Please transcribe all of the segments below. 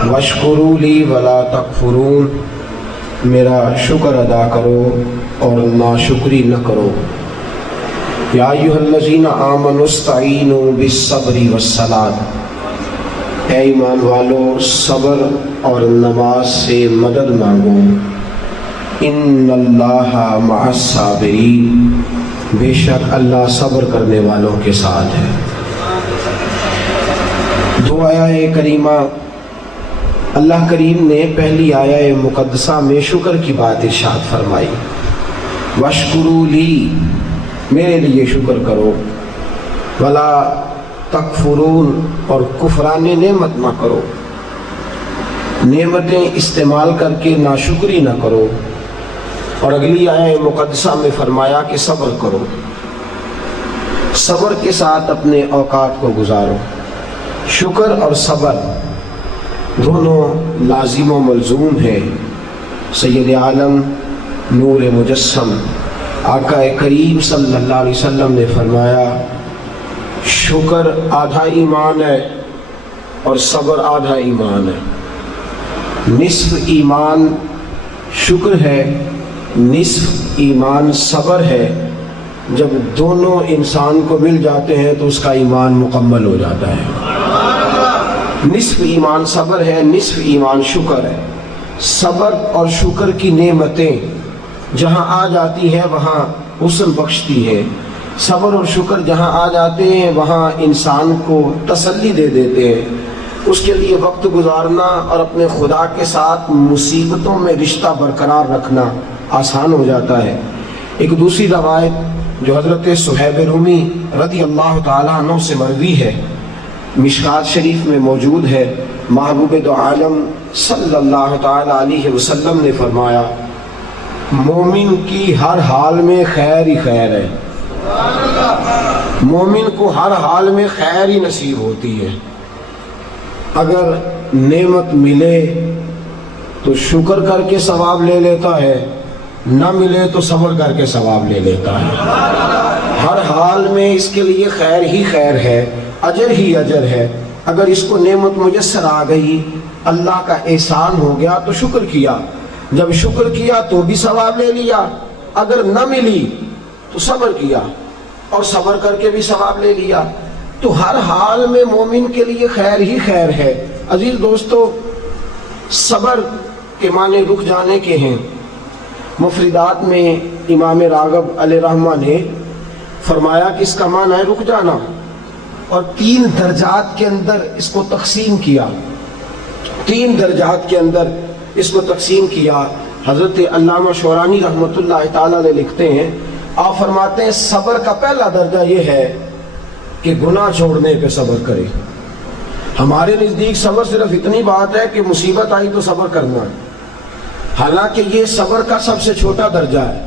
واشکروا لی ولا تکفرون، میرا شکر ادا کرو اور ناشکری نہ کرو۔ یا ایھا الذین آمنوا استعینوا بالصبر والصلاۃ، اے ایمان والو صبر اور نماز سے مدد مانگو۔ ان اللہ مع الصابرین، بے شک اللہ صبر کرنے والوں کے ساتھ ہے۔ دو آیہ کریمہ اللہ کریم نے پہلی آیہ مقدسہ میں شکر کی بات ارشاد فرمائی، واشکروا لی، میرے لیے شکر کرو، ولا تکفرون، اور کفران نعمت نہ کرو، نعمتیں استعمال کر کے ناشکری نہ کرو۔ اور اگلی آیہ مقدسہ میں فرمایا کہ صبر کرو، صبر کے ساتھ اپنے اوقات کو گزارو۔ شکر اور صبر دونوں لازم و ملزوم ہیں۔ سید عالم نور مجسم آقا کریم صلی اللہ علیہ وسلم نے فرمایا، شکر آدھا ایمان ہے اور صبر آدھا ایمان ہے۔ نصف ایمان شکر ہے، نصف ایمان صبر ہے۔ جب دونوں انسان کو مل جاتے ہیں تو اس کا ایمان مکمل ہو جاتا ہے۔ نصف ایمان صبر ہے، نصف ایمان شکر ہے۔ صبر اور شکر کی نعمتیں جہاں آ جاتی ہیں وہاں حسن بخشتی ہے۔ صبر اور شکر جہاں آ جاتے ہیں وہاں انسان کو تسلی دے دیتے ہیں۔ اس کے لیے وقت گزارنا اور اپنے خدا کے ساتھ مصیبتوں میں رشتہ برقرار رکھنا آسان ہو جاتا ہے۔ ایک دوسری روایت جو حضرت صہیب رومی رضی اللہ تعالیٰ عنہ سے مروی ہے، مشکات شریف میں موجود ہے، محبوب دو عالم صلی اللہ تعالیٰ علیہ وسلم نے فرمایا، مومن کی ہر حال میں خیر ہی خیر ہے۔ مومن کو ہر حال میں خیر ہی نصیب ہوتی ہے۔ اگر نعمت ملے تو شکر کر کے ثواب لے لیتا ہے، نہ ملے تو صبر کر کے ثواب لے لیتا ہے۔ ہر حال میں اس کے لیے خیر ہی خیر ہے، اجر ہی اجر ہے۔ اگر اس کو نعمت میسر آ گئی، اللہ کا احسان ہو گیا تو شکر کیا، جب شکر کیا تو بھی ثواب لے لیا، اگر نہ ملی تو صبر کیا اور صبر کر کے بھی ثواب لے لیا۔ تو ہر حال میں مومن کے لیے خیر ہی خیر ہے۔ عزیز دوستو، صبر کے معنی رک جانے کے ہیں۔ مفردات میں امام راغب علیہ رحمہ نے فرمایا کہ اس کا معنی ہے رک جانا، اور 3 درجات کے اندر اس کو تقسیم کیا۔ 3 درجات کے اندر اس کو تقسیم کیا۔ حضرت علامہ شورانی رحمۃ اللہ تعالی علیہ لکھتے ہیں، آپ فرماتے ہیں صبر کا پہلا درجہ یہ ہے کہ گناہ چھوڑنے پہ صبر کرے۔ ہمارے نزدیک صبر صرف اتنی بات ہے کہ مصیبت آئی تو صبر کرنا ہے، حالانکہ یہ صبر کا سب سے چھوٹا درجہ ہے۔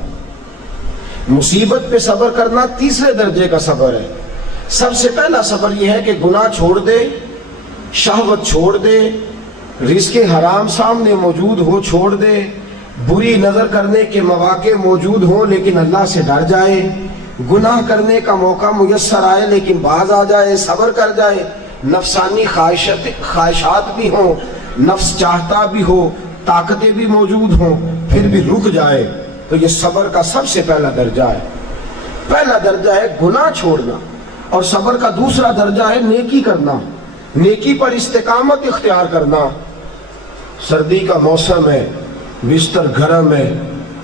مصیبت پہ صبر کرنا تیسرے درجے کا صبر ہے۔ سب سے پہلا صبر یہ ہے کہ گناہ چھوڑ دے، شہوت چھوڑ دے، رزق حرام سامنے موجود ہو چھوڑ دے، بری نظر کرنے کے مواقع موجود ہوں لیکن اللہ سے ڈر جائے، گناہ کرنے کا موقع میسر آئے لیکن باز آ جائے، صبر کر جائے، نفسانی خواہشات بھی ہوں، نفس چاہتا بھی ہو، طاقتیں بھی موجود ہوں، پھر بھی رک جائے، تو یہ صبر کا سب سے پہلا درجہ ہے۔ پہلا درجہ ہے گناہ چھوڑنا، اور صبر کا دوسرا درجہ ہے نیکی کرنا، نیکی پر استقامت اختیار کرنا۔ سردی کا موسم ہے، بستر گرم ہے،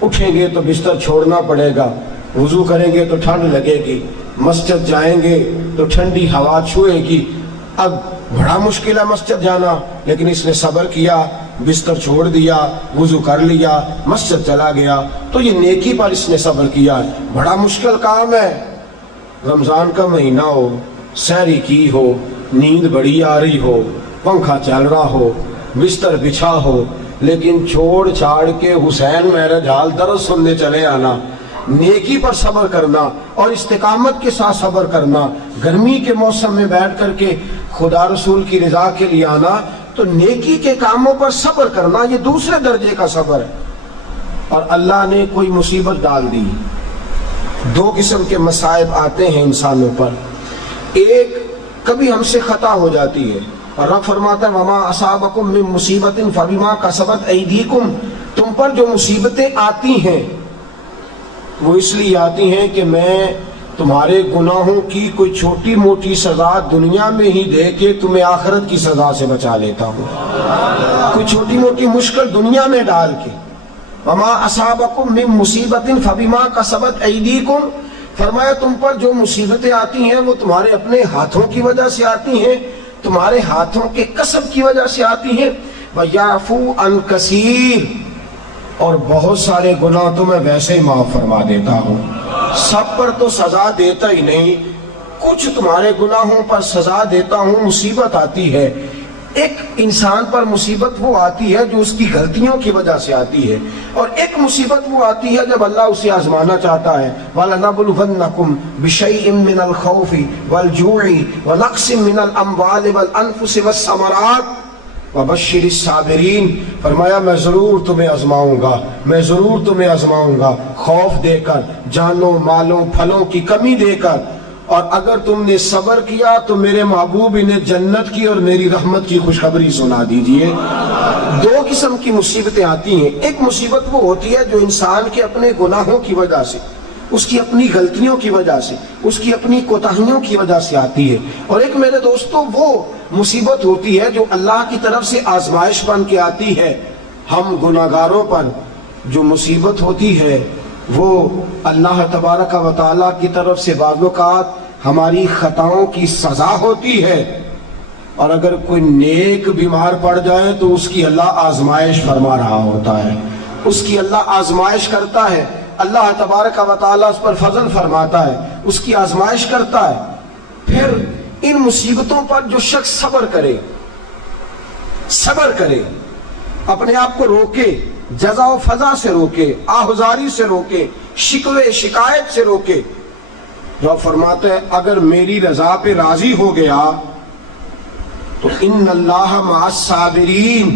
اٹھیں گے تو بستر چھوڑنا پڑے گا، وضو کریں گے تو ٹھنڈ لگے گی، مسجد جائیں گے تو ٹھنڈی ہوا چھوئے گی۔ اب بڑا مشکل ہے مسجد جانا، لیکن اس نے صبر کیا، بستر چھوڑ دیا، وضو کر لیا، مسجد چلا گیا، تو یہ نیکی پر اس نے صبر کیا ہے۔ بڑا مشکل کام ہے، رمضان کا مہینہ ہو، سحری کی ہو، نیند بڑی آ رہی ہو، پنکھا چل رہا ہو، بستر بچھا ہو، لیکن چھوڑ چھاڑ کے حسین میرا جھال درس سننے چلے آنا، نیکی پر صبر کرنا اور استقامت کے ساتھ صبر کرنا، گرمی کے موسم میں بیٹھ کر کے خدا رسول کی رضا کے لیے آنا، تو نیکی کے کاموں پر صبر کرنا یہ دوسرے درجے کا صبر ہے۔ اور اللہ نے کوئی مصیبت ڈال دی، 2 قسم کے مصائب آتے ہیں انسانوں پر۔ ایک، کبھی ہم سے خطا ہو جاتی ہے، اور رب فرماتا ہے وما اصابکم من مصیبت فبما کسبت ایدیکم، تم پر جو مصیبتیں آتی ہیں وہ اس لیے آتی ہیں کہ میں تمہارے گناہوں کی کوئی چھوٹی موٹی سزا دنیا میں ہی دے کے تمہیں آخرت کی سزا سے بچا لیتا ہوں، کوئی چھوٹی موٹی مشکل دنیا میں ڈال کے۔ وما اصابکم من مصیبت فبما کسبت ایدیکم، فرمایا تم پر جو مصیبتیں آتی ہیں وہ تمہارے اپنے ہاتھوں کی وجہ سے آتی ہیں، تمہارے ہاتھوں کے کسب کی وجہ سے آتی ہیں۔ وَيَعْفُو عَنْ كَثِيرٍ، اور بہت سارے گناہ تو میں ویسے ہی معاف فرما دیتا ہوں، سب پر تو سزا دیتا ہی نہیں، کچھ تمہارے گناہوں پر سزا دیتا ہوں۔ مصیبت آتی ہے، ایک انسان پر مصیبت وہ آتی ہے جو اس کی غلطیوں کی وجہ سے آتی ہے، اور ایک مصیبت وہ آتی ہے جب اللہ اسے آزمانا چاہتا ہے۔ وَلَنَبْلُوَنَّكُمْ بِشَيْءٍ مِّنَ الْخَوْفِ وَالْجُوعِ وَنَقْصٍ مِّنَ الْأَمْوَالِ وَالْأَنفُسِ وَالثَّمَرَاتِ وَبَشِّرِ الصَّابِرِينَ، فرمایا میں ضرور تمہیں آزماؤں گا، میں ضرور تمہیں آزماؤں گا، خوف دے کر، جانوں مالوں پھلوں کی کمی دے کر، اور اگر تم نے صبر کیا تو میرے محبوب انہیں جنت کی اور میری رحمت کی خوشخبری سنا دیجئے۔ دو قسم کی مصیبتیں آتی ہیں، ایک مصیبت وہ ہوتی ہے جو انسان کے اپنے گناہوں کی وجہ سے، اس کی اپنی غلطیوں کی وجہ سے، اس کی اپنی کوتاہیوں کی وجہ سے آتی ہے، اور ایک میرے دوستو وہ مصیبت ہوتی ہے جو اللہ کی طرف سے آزمائش بن کے آتی ہے۔ ہم گناہگاروں پر جو مصیبت ہوتی ہے وہ اللہ تبارک و تعالیٰ کی طرف سے بعض اوقات ہماری خطاؤں کی سزا ہوتی ہے، اور اگر کوئی نیک بیمار پڑ جائے تو اس کی اللہ آزمائش فرما رہا ہوتا ہے، اس کی اللہ آزمائش کرتا ہے، اللہ تبارک و تعالیٰ اس پر فضل فرماتا ہے، اس کی آزمائش کرتا ہے۔ پھر ان مصیبتوں پر جو شخص صبر کرے، اپنے آپ کو روکے، جزا و فضا سے روکے، آہذاری سے روکے، شکوے شکایت سے روکے، جو فرماتا ہے اگر میری رضا پہ راضی ہو گیا تو ان اللہ مع الصابرین،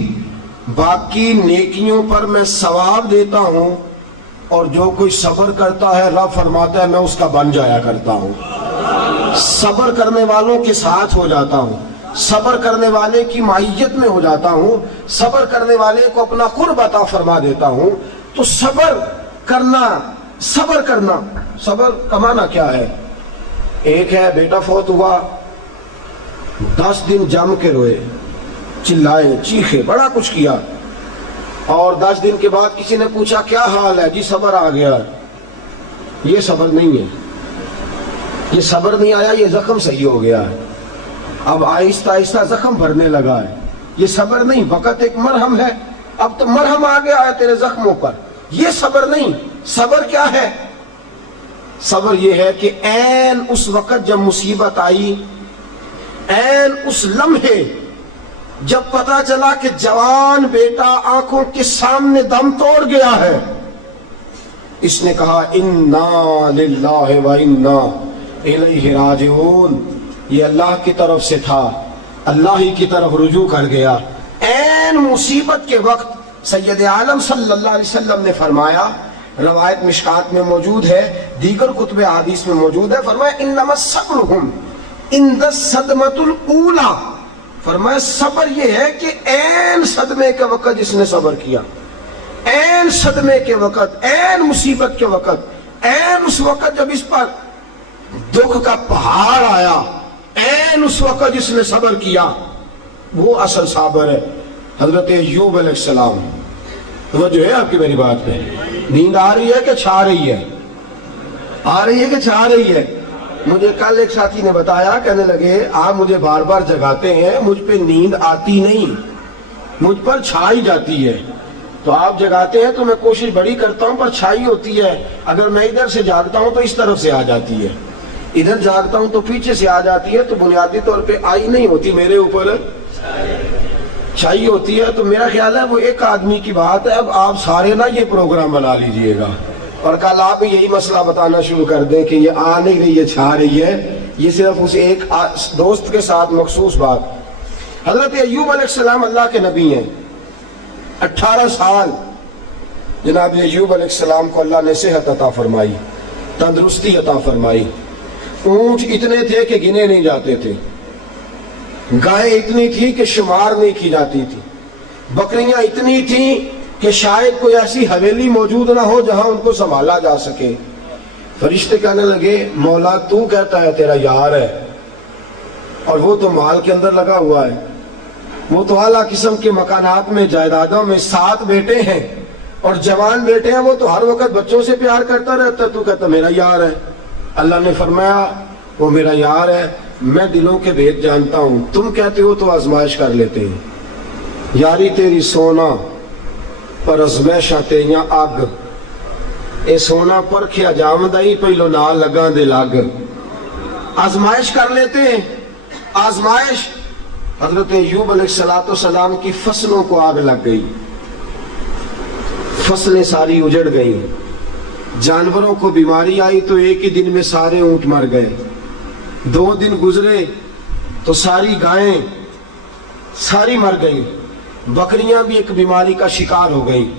باقی نیکیوں پر میں ثواب دیتا ہوں، اور جو کوئی صبر کرتا ہے رب فرماتا ہے میں اس کا بن جایا کرتا ہوں، صبر کرنے والوں کے ساتھ ہو جاتا ہوں، صبر کرنے والے کی معیت میں ہو جاتا ہوں، صبر کرنے والے کو اپنا قرب عطا فرما دیتا ہوں۔ تو صبر کرنا صبر کا معنی کیا ہے؟ ایک ہے بیٹا فوت ہوا، 10 دن جم کے روئے، چلائے چیخے، بڑا کچھ کیا، اور 10 دن کے بعد کسی نے پوچھا کیا حال ہے؟ جی صبر آ گیا۔ یہ صبر نہیں ہے، یہ صبر نہیں آیا، یہ زخم صحیح ہو گیا ہے، اب آہستہ آہستہ زخم بھرنے لگا ہے، یہ صبر نہیں۔ وقت ایک مرہم ہے، اب تو مرہم آ گیا ہے تیرے زخموں پر، یہ صبر نہیں۔ صبر کیا ہے؟ صبر یہ ہے کہ عین اس وقت جب مصیبت آئی، عین اس لمحے جب پتا چلا کہ جوان بیٹا آنکھوں کے سامنے دم توڑ گیا ہے، اس نے کہا انا للہ و انا الیہ راجعون، یہ اللہ کی طرف سے تھا، اللہ ہی کی طرف رجوع کر گیا۔ عین مصیبت کے وقت سید عالم صلی اللہ علیہ وسلم نے فرمایا، روایت مشکات میں موجود ہے، دیگر کتب حدیث میں موجود ہے، فرمایا انما صبرہم عند الصدمۃ الاولی، فرمایا صبر یہ ہے کہ عین صدمے کے وقت جس نے صبر کیا، عین صدمے کے وقت، عین مصیبت کے وقت، عین اس وقت جب اس پر دکھ کا پہاڑ آیا، عین اس وقت جس نے صبر کیا، وہ اصل صابر ہے۔ حضرت ایوب علیہ السلام، توجہ ہے آپ کی میری بات پہ؟ نیند آ رہی ہے کہ چھا رہی ہے؟ آ رہی ہے کہ چھا رہی ہے؟ مجھے کل ایک ساتھی نے بتایا، کہنے لگے آپ مجھے بار بار جگاتے ہیں، مجھ پہ نیند آتی نہیں، مجھ پر چھائی جاتی ہے، تو آپ جگاتے ہیں تو میں کوشش بڑی کرتا ہوں پر چھائی ہوتی ہے، اگر میں ادھر سے جاگتا ہوں تو اس طرف سے آ جاتی ہے، ادھر جاگتا ہوں تو پیچھے سے آ جاتی ہے، تو بنیادی طور پہ آئی نہیں ہوتی، میرے اوپر چھائی ہوتی ہے۔ تو میرا خیال ہے وہ ایک آدمی کی بات ہے، اب آپ سارے نا یہ پروگرام بنا لیجئے گا، اور کل آپ یہی مسئلہ بتانا شروع کر دیں کہ یہ آ نہیں رہی ہے، چھا رہی ہے، یہ صرف اس ایک دوست کے ساتھ مخصوص بات۔ حضرت ایوب علیہ السلام اللہ کے نبی ہیں، 18 سال جناب ایوب علیہ السلام کو اللہ نے صحت عطا فرمائی، تندرستی عطا فرمائی، اونٹ اتنے تھے کہ گنے نہیں جاتے تھے، گائیں اتنی تھی کہ شمار نہیں کی جاتی تھی، بکریاں اتنی تھیں کہ شاید کوئی ایسی حویلی موجود نہ ہو جہاں ان کو سنبھالا جا سکے۔ فرشتے کہنے لگے مولا تو کہتا ہے تیرا یار ہے، اور وہ تو مال کے اندر لگا ہوا ہے، وہ تو اعلیٰ قسم کے مکانات میں جائیدادوں میں 7 بیٹے ہیں اور جوان بیٹے ہیں، وہ تو ہر وقت بچوں سے پیار کرتا رہتا ہے، تو کہتا میرا یار ہے۔ اللہ نے فرمایا وہ میرا یار ہے، میں دلوں کے بھید جانتا ہوں، تم کہتے ہو تو آزمائش کر لیتے ہیں، یاری تیری سونا پر ازمائشاں تیریاں اگ، اے سونا پرکھیا جامدائی پہلو نہ لگاں دے لگ، آزمائش کر لیتے ہیں۔ آزمائش، حضرت ایوب علیہ السلام کی فصلوں کو آگ لگ گئی، فصلیں ساری اجڑ گئی، جانوروں کو بیماری آئی تو ایک ہی دن میں سارے اونٹ مر گئے، 2 دن گزرے تو ساری گائیں ساری مر گئی، بکریاں بھی ایک بیماری کا شکار ہو گئی۔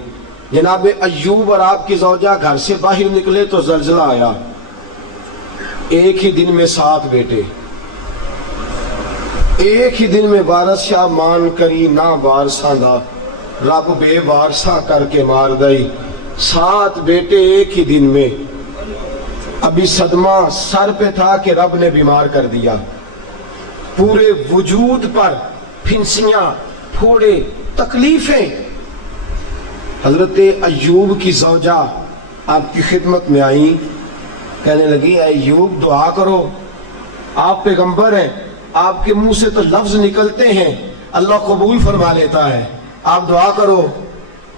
جناب ایوب اور آپ کی زوجہ گھر سے باہر نکلے تو زلزلہ آیا، ایک ہی دن میں 7 بیٹے، ایک ہی دن میں بارش شاہ مان کری نہ بارساں دا، رب بے بارساں کر کے مار دئی، 7 بیٹے ایک ہی دن میں۔ ابھی صدمہ سر پہ تھا کہ رب نے بیمار کر دیا، پورے وجود پر پھنسیاں پھوڑے تکلیفیں۔ حضرت ایوب کی زوجہ آپ کی خدمت میں آئیں، کہنے لگی اے ایوب دعا کرو، آپ پیغمبر ہیں، آپ کے منہ سے تو لفظ نکلتے ہیں اللہ قبول فرما لیتا ہے، آپ دعا کرو۔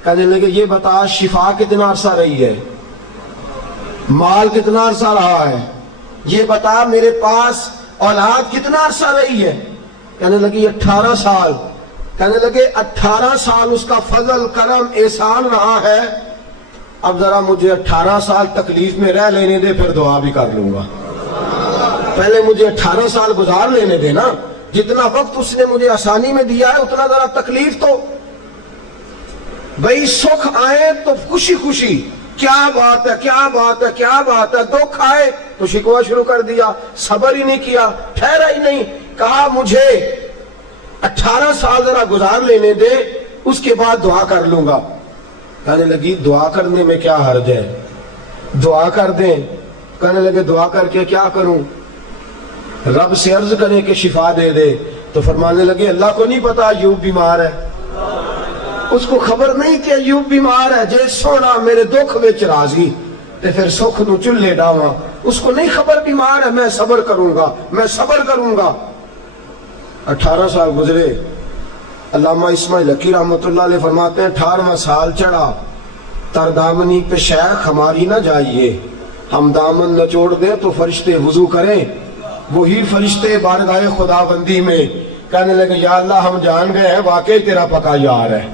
کہنے لگے یہ بتا شفا کتنا عرصہ رہی ہے، مال کتنا عرصہ رہا ہے، یہ بتا میرے پاس اولاد کتنا عرصہ رہی ہے۔ کہنے لگی 18 سال۔ کہنے لگے 18 سال اس کا فضل کرم احسان رہا ہے، اب ذرا مجھے 18 سال تکلیف میں رہ لینے دے، پھر دعا بھی کر لوں گا، پہلے مجھے 18 سال گزار لینے دے نا، جتنا وقت اس نے مجھے آسانی میں دیا ہے اتنا ذرا تکلیف تو بھئی، سکھ آئے تو خوشی خوشی کیا بات ہے کیا بات ہے کیا بات ہے، دکھ آئے تو شکوہ شروع کر دیا، صبر ہی نہیں کیا، ٹھہرا ہی نہیں، کہا مجھے 18 سال ذرا گزار لینے دے اس کے بعد دعا کر لوں گا۔ کہنے لگی دعا کرنے میں کیا حرج ہے، دعا کر دیں۔ کہنے لگے دعا کر کے کیا کروں، رب سے عرض کریں کہ شفا دے دے، تو فرمانے لگے اللہ کو نہیں پتا ایوب بیمار ہے، اس کو خبر نہیں کہ ایوب بیمار ہے، جے سونا میرے دکھ وچ راضی تے پھر سکھ نو چلے ڈاواں، اس کو نہیں خبر بیمار ہے، میں صبر کروں گا میں صبر کروں گا۔ 18 سال گزرے، علامہ اسماعیل حقی رحمۃ اللہ علیہ فرماتے ہیں 18واں سال چڑھا، تردامنی پہ شیخ ہماری نہ جائیے، ہم دامن نچوڑ دیں تو فرشتے وضو کریں، وہی فرشتے بارگاہ خداوندی میں کہنے لگے یا اللہ ہم جان گئے ہیں واقعی تیرا پکا یار ہے،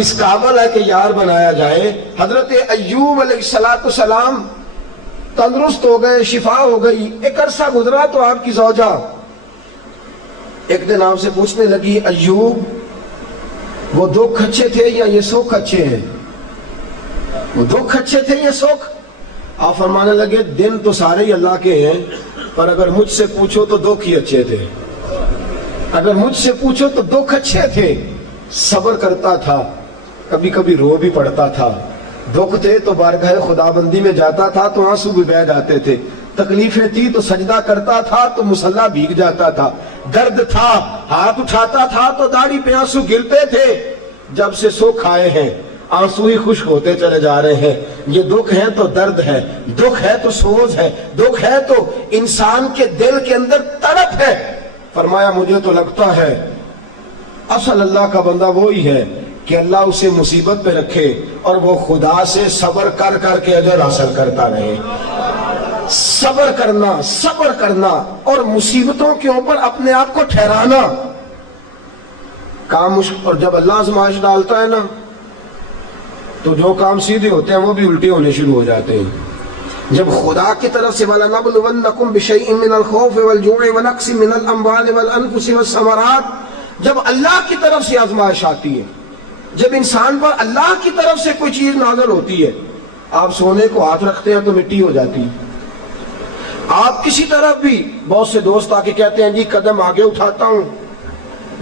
اس قابل ہے کہ یار بنایا جائے۔ حضرت ایوب علیہ السلام تندرست ہو گئے، شفا ہو گئی، ایک عرصہ گزرا تو آپ کی زوجہ ایک دن آپ سے پوچھنے لگی ایوب وہ دکھ اچھے تھے یا یہ سکھ اچھے ہیں، وہ دکھ اچھے تھے یا سکھ؟ آپ فرمانے لگے دن تو سارے ہی اللہ کے ہیں، پر اگر مجھ سے پوچھو تو دکھ ہی اچھے تھے، اگر مجھ سے پوچھو تو دکھ اچھے تھے، صبر کرتا تھا، کبھی کبھی رو بھی پڑتا تھا، دکھ تھے تو بارگاہ خداوندی میں جاتا تھا تو آنسو بھی بہہ جاتے تھے، تکلیفیں تھی تو سجدہ کرتا تھا تو مصلی بھیگ جاتا تھا، درد تھا ہاتھ اٹھاتا تھا تو داڑھی پہ آنسو گرتے تھے۔ جب سے سکھ آئے ہیں آنسو ہی خشک ہوتے چلے جا رہے ہیں۔ یہ دکھ ہے تو درد ہے، دکھ ہے تو سوز ہے، دکھ ہے تو انسان کے دل کے اندر تڑپ ہے۔ فرمایا مجھے تو لگتا ہے اصل اللہ کا بندہ وہی ہے کہ اللہ اسے مصیبت پہ رکھے اور وہ خدا سے صبر کر کر کے اجر حاصل کرتا رہے۔ صبر کرنا اور مصیبتوں کے اوپر اپنے آپ کو ٹھہرانا کام مشکل، اور جب اللہ آزمائش ڈالتا ہے نا تو جو کام سیدھے ہوتے ہیں وہ بھی الٹے ہونے شروع ہو جاتے ہیں۔ جب خدا کی طرف سے وَلَنَبْلُوَنَّكُمْ بِشَيْءٍ مِّنَ الْخَوْفِ وَالْجُوعِ وَنَقْصٍ مِّنَ الْأَمْوَالِ وَالْأَنفُسِ وَالثَّمَرَاتِ، جب اللہ کی طرف سے آزمائش آتی ہے، جب انسان پر اللہ کی طرف سے کوئی چیز نازل ہوتی ہے، آپ سونے کو ہاتھ رکھتے ہیں تو مٹی ہو جاتی ہے، آپ کسی طرف بھی، بہت سے دوست آ کے کہتے ہیں جی قدم آگے اٹھاتا ہوں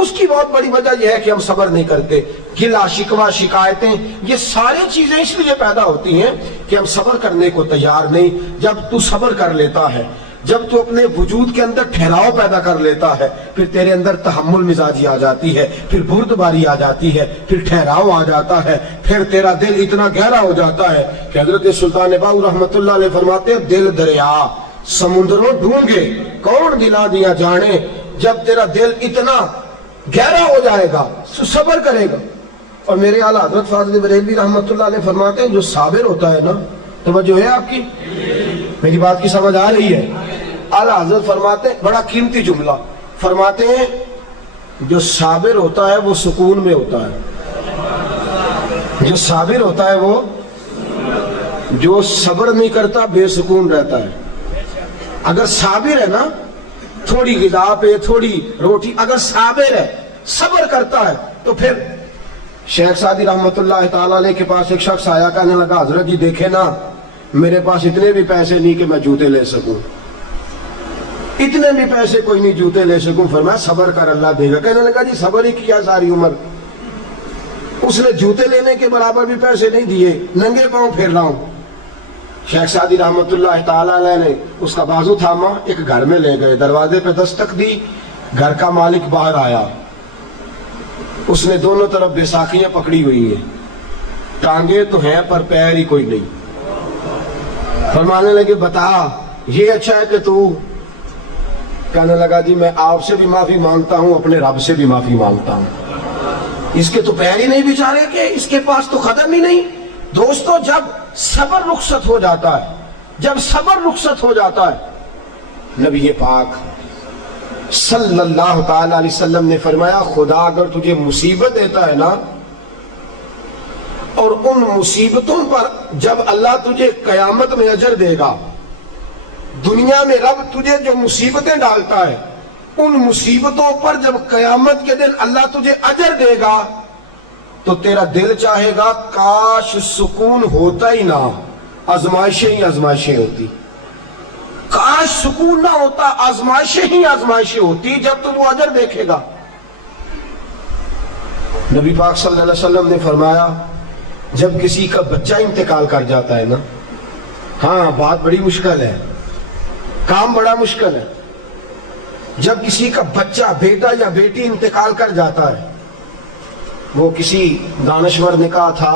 اس کی بہت بڑی وجہ یہ ہے کہ ہم صبر نہیں کرتے. گلا شکوہ شکایتیں یہ ساری چیزیں اس لیے پیدا ہوتی ہیں کہ ہم صبر کرنے کو تیار نہیں. جب تو صبر کر لیتا ہے, جب تو اپنے وجود کے اندر ٹھہراؤ پیدا کر لیتا ہے, پھر تیرے اندر تحمل مزاجی آ جاتی ہے, پھر بردباری آ جاتی ہے, پھر ٹھہراؤ آ جاتا ہے, پھر تیرا دل اتنا گہرا ہو جاتا ہے کہ حضرت سلطان باؤ رحمت اللہ علیہ فرماتے ہیں دل دریا سمندروں ڈونگے کون دلا دیا جانے. جب تیرا دل اتنا گہرا ہو جائے گا تو صبر کرے گا. اور میرے اعلیٰ حضرت فاضل بریلوی رحمت اللہ علیہ فرماتے ہیں جو صابر ہوتا ہے نا, توجہ ہے آپ کی, میری بات کی سمجھ آ رہی ہے؟ اعلیٰ حضرت فرماتے ہیں بڑا قیمتی جملہ, فرماتے ہیں جو صابر ہوتا ہے وہ سکون میں ہوتا ہے. جو صابر ہوتا ہے وہ, جو صبر نہیں کرتا بے سکون رہتا ہے. اگر صابر ہے نا, تھوڑی غذا پہ تھوڑی روٹی, اگر صابر ہے صبر کرتا ہے تو پھر شیخ سعدی رحمت اللہ تعالیٰ علیہ کے پاس ایک شخص آیا, کہنے لگا حضرت جی دیکھے نا میرے پاس اتنے بھی پیسے نہیں کہ میں جوتے لے سکوں, اتنے بھی پیسے کوئی نہیں جوتے لے سکوں. فرمایا صبر کر اللہ دے گا. کہنے لگا جی صبر ہی کیا ساری عمر, اس نے جوتے لینے کے برابر بھی پیسے نہیں دیے, ننگے پاؤں پھر رہا ہوں. شیخ سعدی رحمت اللہ تعالیٰ علیہ نے اس کا بازو تھاما, ایک گھر میں لے گئے, دروازے پہ دستک دی, گھر کا مالک باہر آیا, اس نے دونوں طرف بیساکھیاں پکڑی ہوئی ہیں, ٹانگیں تو ہیں پر پیر ہی کوئی نہیں. فرمانے لگے بتا یہ اچھا ہے کہ تو, کہنے لگا جی میں آپ سے بھی معافی مانگتا ہوں, اپنے رب سے بھی معافی مانگتا ہوں, اس کے تو پیر ہی نہیں بیچارے کے, اس کے پاس تو قدم ہی نہیں. دوستو جب صبر رخصت ہو جاتا ہے, جب صبر رخصت ہو جاتا ہے, نبی پاک صلی اللہ تعالی علیہ وسلم نے فرمایا خدا اگر تجھے مصیبت دیتا ہے نا, اور ان مصیبتوں پر جب اللہ تجھے قیامت میں اجر دے گا, دنیا میں رب تجھے جو مصیبتیں ڈالتا ہے ان مصیبتوں پر جب قیامت کے دن اللہ تجھے اجر دے گا تو تیرا دل چاہے گا کاش سکون ہوتا ہی نہ, آزمائشیں ہی آزمائشیں ہوتی, کاش سکون نہ ہوتا, آزمائشیں ہی آزمائشیں ہوتی جب تم وہ اجر دیکھے گا. نبی پاک صلی اللہ علیہ وسلم نے فرمایا جب کسی کا بچہ انتقال کر جاتا ہے نا, ہاں بات بڑی مشکل ہے, کام بڑا مشکل ہے, جب کسی کا بچہ بیٹا یا بیٹی انتقال کر جاتا ہے, وہ کسی دانشور نے کہا تھا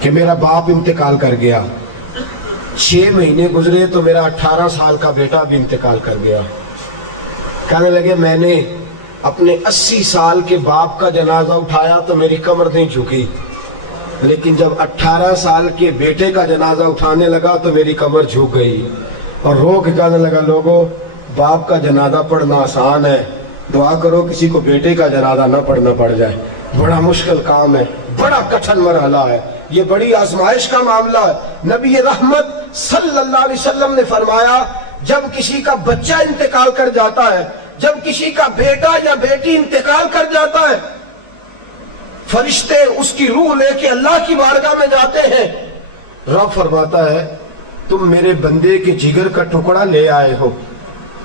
کہ میرا باپ انتقال کر گیا, 6 مہینے گزرے تو میرا 18 سال کا بیٹا بھی انتقال کر گیا. کہنے لگے میں نے اپنے 80 سال کے باپ کا جنازہ اٹھایا تو میری کمر نہیں جھکی, لیکن جب 18 سال کے بیٹے کا جنازہ اٹھانے لگا تو میری کمر جھک گئی, اور رو کے کہنے لگا لوگوں باپ کا جنازہ پڑھنا آسان ہے, دعا کرو کسی کو بیٹے کا جنازہ نہ پڑھنا پڑ جائے. بڑا مشکل کام ہے, بڑا کٹھن مرحلہ ہے, یہ بڑی آزمائش کا معاملہ ہے. نبی رحمت صلی اللہ علیہ وسلم نے فرمایا جب کسی کا بچہ انتقال کر جاتا ہے, جب کسی کا بیٹا یا بیٹی انتقال کر جاتا ہے, فرشتے اس کی روح لے کے اللہ کی بارگاہ میں جاتے ہیں. رب فرماتا ہے تم میرے بندے کے جگر کا ٹکڑا لے آئے ہو,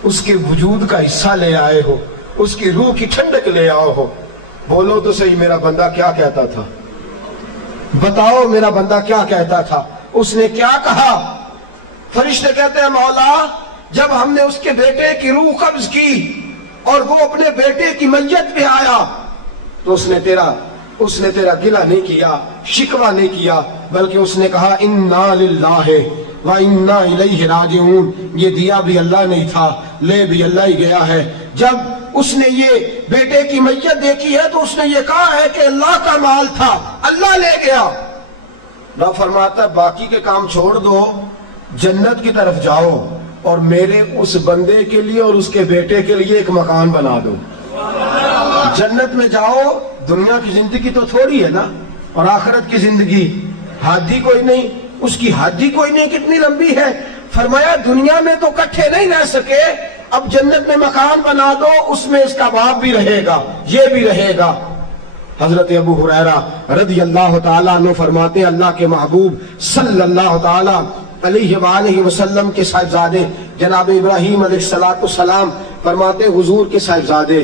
اس کے وجود کا حصہ لے آئے ہو, اس کی روح کی ٹھنڈک لے آؤ ہو. بولو تو صحیح میرا بندہ کیا کہتا تھا, بتاؤ میرا بندہ کیا کہتا تھا, اس نے کیا کہا؟ فرشتے کہتے ہیں مولا جب ہم نے اس کے بیٹے کی روح قبض کی اور وہ اپنے بیٹے کی میت پہ آیا تو اس نے تیرا گلہ نہیں کیا, شکوہ نہیں کیا, بلکہ اس نے کہا انا للہ و انا الیہ راجعون, یہ دیا بھی اللہ نہیں تھا, لے بھی اللہ ہی گیا ہے. جب اس نے یہ بیٹے کی میت دیکھی ہے تو اس نے یہ کہا ہے کہ اللہ کا مال تھا, اللہ لے گیا. رب فرماتا ہے باقی کے کام چھوڑ دو, جنت کی طرف جاؤ اور میرے اس بندے کے لیے اور اس کے بیٹے کے لیے ایک مکان بنا دو. جنت میں جاؤ, دنیا کی زندگی تو تھوڑی ہے نا, اور آخرت کی زندگی حد ہی کوئی نہیں, اس کی حد ہی کوئی نہیں, کتنی لمبی ہے. فرمایا دنیا میں تو کٹھے نہیں رہ سکے, اب جنت میں مکان بنا دو, اس میں اس کا باپ بھی رہے گا, یہ بھی رہے گا. حضرت ابو ہریرہ رضی اللہ تعالیٰ عنہ فرماتے ہیں اللہ کے محبوب صلی اللہ تعالیٰ علیہ وآلہ وسلم کے صاحبزادے جناب ابراہیم علیہ السلام فرماتے ہیں حضور کے صاحبزادے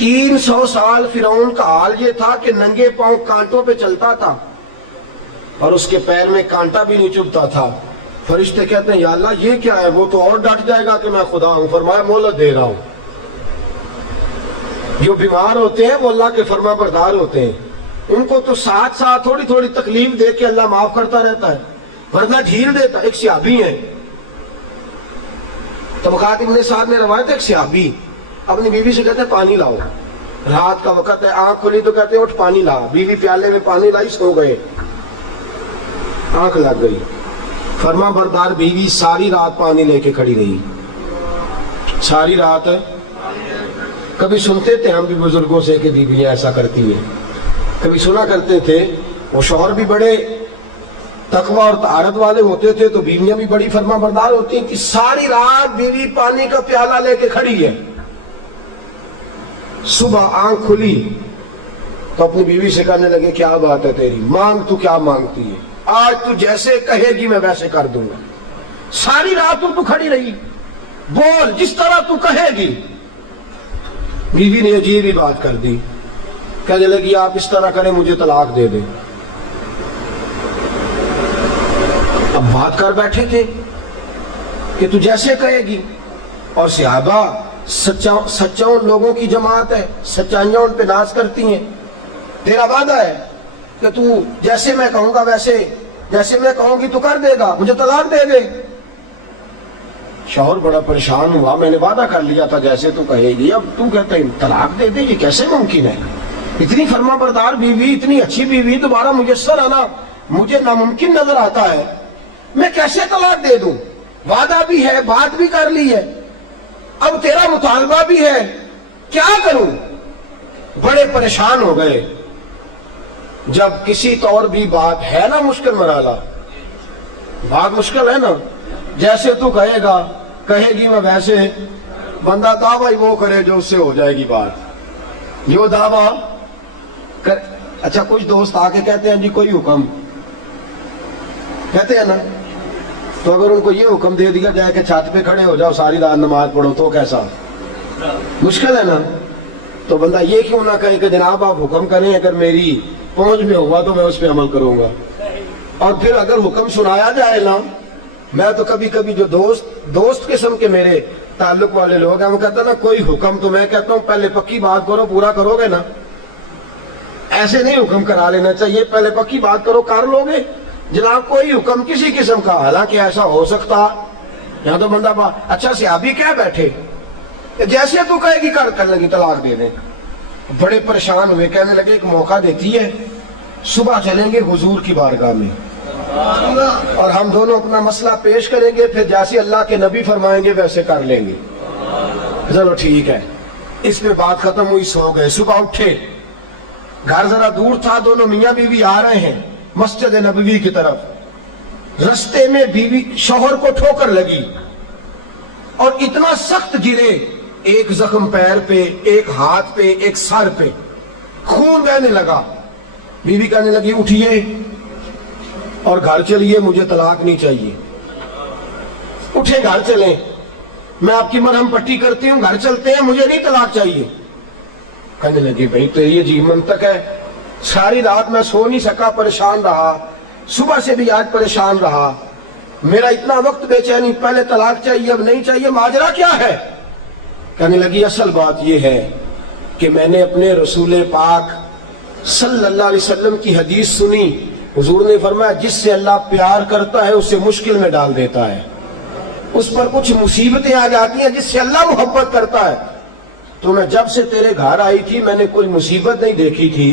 300 سال فرعون کا حال یہ تھا کہ ننگے پاؤں کانٹوں پہ چلتا تھا اور اس کے پیر میں کانٹا بھی نہیں چبھتا تھا. فرشتے کہتے ہیں یا اللہ یہ کیا ہے؟ وہ تو اور ڈٹ جائے گا کہ میں خدا ہوں. فرمایا مہلت دے رہا ہوں. جو بیمار ہوتے ہیں وہ اللہ کے فرما بردار ہوتے ہیں, ان کو تو ساتھ ساتھ تھوڑی تھوڑی تکلیف دے کے اللہ معاف کرتا رہتا ہے, ورنہ ڈھیل دیتا. ایک صحابی ہے, طبقات ابن سعد میں روایت ہے, ایک صحابی اپنی بیوی سے کہتے ہیں پانی لاؤ. رات کا وقت ہے, آنکھ کھلی تو کہتے ہیں اٹھ پانی لا. بیوی پیالے میں پانی لائی, سو گئے, آنکھ لگ گئی. فرما بردار بیوی ساری رات پانی لے کے کھڑی رہی, ساری رات. کبھی سنتے تھے ہم بھی بزرگوں سے کہ بیویاں ایسا کرتی ہیں, کبھی سنا کرتے تھے. وہ شوہر بھی بڑے تقوی اور طہارت والے ہوتے تھے تو بیویاں بھی بڑی فرما بردار ہوتی ہیں کہ ساری رات بیوی پانی کا پیالہ لے کے کھڑی ہے. صبح آنکھ کھلی تو اپنی بیوی سے کہنے لگے کیا بات ہے تیری, مانگ تو کیا مانگتی ہے, آج تو جیسے کہے گی میں ویسے کر دوں گا. ساری رات تو کھڑی رہی, بول جس طرح تو کہے گی. بیوی نے عجیب ہی بات کر دی, کہنے لگی آپ اس طرح کریں مجھے طلاق دے دیں. اب بات کر بیٹھے تھے کہ تو جیسے کہے گی, اور صحابہ سچاؤں لوگوں کی جماعت ہے, سچائیاں ان پہ ناز کرتی ہیں. تیرا وعدہ ہے کہ تو جیسے میں کہوں گا ویسے, جیسے میں کہوں گی تو کر دے گا, مجھے طلاق دے دے. شوہر بڑا پریشان ہوا, میں نے وعدہ کر لیا تھا جیسے تو کہے گی, اب تو کہتے ہیں طلاق دے دے, یہ کیسے ممکن ہے؟ اتنی فرما بردار بیوی, اتنی اچھی بیوی دوبارہ میسر آنا مجھے ناممکن نظر آتا ہے. میں کیسے طلاق دے دوں؟ وعدہ بھی ہے, بات بھی کر لی ہے, اب تیرا مطالبہ بھی ہے, کیا کروں؟ بڑے پریشان ہو گئے. جب کسی طور بھی بات ہے نا مشکل مرحلہ, بات مشکل ہے نا, جیسے تو کہے گا کہے گی میں ویسے, بندہ دعویٰ وہ کرے جو اس سے ہو جائے گی بات, جو دعویٰ کر. اچھا کچھ دوست آ کے کہتے ہیں جی کوئی حکم, کہتے ہیں نا, تو اگر ان کو یہ حکم دے دیا جائے کہ چھت پہ کھڑے ہو جاؤ ساری رات نماز پڑھو تو کیسا مشکل ہے نا. تو بندہ یہ کیوں نہ کہے کہ جناب آپ حکم کریں, اگر میری پہنچ میں ہوا تو میں اس پہ عمل کروں گا. اور پھر اگر حکم سنایا جائے نا, میں تو کبھی کبھی جو دوست قسم کے میرے تعلق والے لوگ ہیں وہ کہتے ہیں نا کوئی حکم, تو میں کہتا ہوں پہلے پکی بات کرو, پورا کرو گے نا. ایسے نہیں حکم کرا لینا چاہیے, پہلے پکی بات کرو, کر لو گے جناب کوئی حکم کسی قسم کا. حالانکہ ایسا ہو سکتا, یہاں تو بندہ اچھا صحابی کہہ بیٹھے جیسے تو کہے گی کر لگی طلاق دے دیں. بڑے پریشان ہوئے, کہنے لگے ایک موقع دیتی ہے, صبح چلیں گے حضور کی بارگاہ میں اور ہم دونوں اپنا مسئلہ پیش کریں گے, پھر جیسے اللہ کے نبی فرمائیں گے ویسے کر لیں گے. چلو ٹھیک ہے. اس پہ بات ختم ہوئی, سو گئے. صبح اٹھے, گھر ذرا دور تھا, دونوں میاں بیوی آ رہے ہیں مسجد نبوی کی طرف. رستے میں بیوی شوہر کو ٹھوکر لگی اور اتنا سخت گرے, ایک زخم پیر پہ, ایک ہاتھ پہ, ایک سر پہ, خون بہنے لگا. بیوی کہنے لگی اٹھیے اور گھر چلیے, مجھے طلاق نہیں چاہیے. اٹھے, گھر چلیں, میں آپ کی مرہم پٹی کرتی ہوں, گھر چلتے ہیں, مجھے نہیں طلاق چاہیے. کہنے لگی بھائی تو یہ عجیب منطق ہے, ساری رات میں سو نہیں سکا, پریشان رہا, صبح سے بھی آج پریشان رہا, میرا اتنا وقت بے چینی, پہلے طلاق چاہیے اب نہیں چاہیے, ماجرا کیا ہے؟ کہنے لگی اصل بات یہ ہے کہ میں نے اپنے رسول پاک صلی اللہ علیہ وسلم کی حدیث سنی, حضور نے فرمایا جس سے اللہ پیار کرتا ہے اسے مشکل میں ڈال دیتا ہے, اس پر کچھ مصیبتیں آ جاتی ہیں جس سے اللہ محبت کرتا ہے. تو میں جب سے تیرے گھر آئی تھی میں نے کوئی مصیبت نہیں دیکھی تھی,